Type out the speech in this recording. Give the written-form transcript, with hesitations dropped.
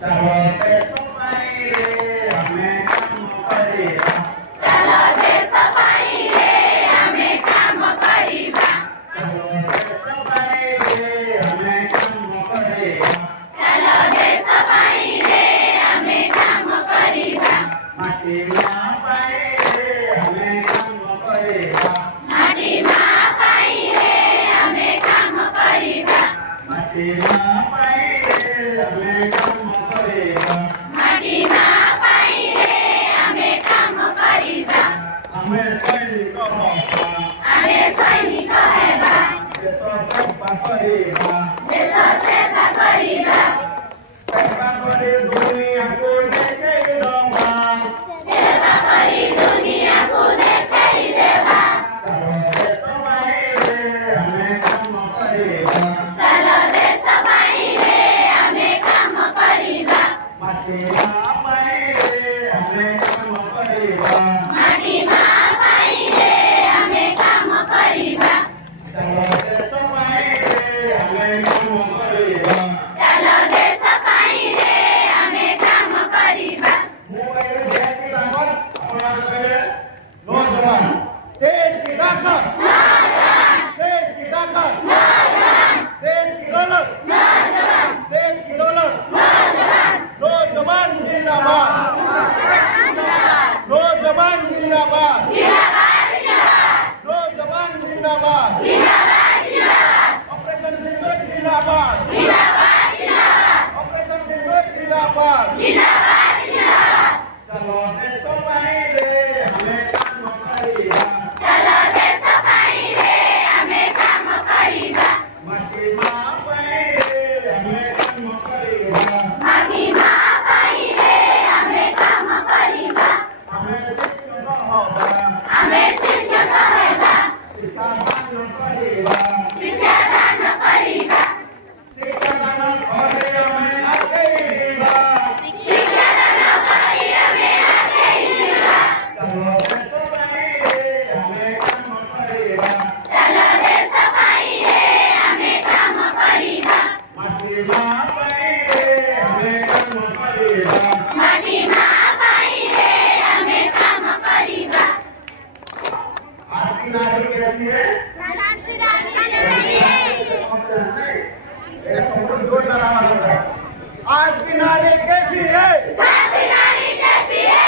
चलो देश सफाई रे हमें काम करिबा चलो देश सफाई रे हमें काम करिबा चलो देश सफाई रे हमें काम करिबा चलो देश सफाई रे हमें काम करिबा माटी में पाई रे हमें काम करिबा माटी में पाई रे हमें काम करिबा माटी में पाई रे हमें काम करिबा माटी में पाई रे हमें काम करिबा हमें सैनिक होबा हमें सैनिक हेबा देश सेवा करिबा देश सेवा करिबा सेवा करे दुनिया को देखे दबा सेवा करी दुनिया को देखाई देबा चलो देश सफाई रे हमें काम करिबा चलो देश सफाई रे हमें काम करिबा माटी में पाई रे हमें काम करिबा माटी में पाई रे हमें काम करिबा चलो देश सफाई रे हमें काम करिबा चलो देश सफाई रे हमें काम करिबा मोबाइल देश की ताकत अपना करे नौजवान देश की ताकत देश की ताकत देश की दौलत देश की दौलत नौजवान जिंदाबाद नौजवान जिंदाबाद नौजवान जिंदाबाद ऑपरेशन सिंदूर जिंदाबाद ऑपरेशन सिंदूर जिंदाबाद चलो देश सफाई रे हमें काम करिबा चलो देश सफाई रे हमें काम करिबा माटी में पाई रे हमें काम करिबा माटी में पाई रे हमें काम करिबा हमें शिक्षक होबा हमें शिक्षक हेबा शिक्षा दान करिबा शिक्षा दान करिबा शिक्षा दान करे हमें आगे दीबा शिक्षा दान करी हमें आगे दिबा चलो देश सफाई रे हमें काम करिबा चलो देश सफाई रे हमें काम करिबा माटी में पाई रे हमें काम करिबा माटी में पाई रे हमें काम करिबा आज की नारी कैसी है जोर लगा आज की नारी कैसी है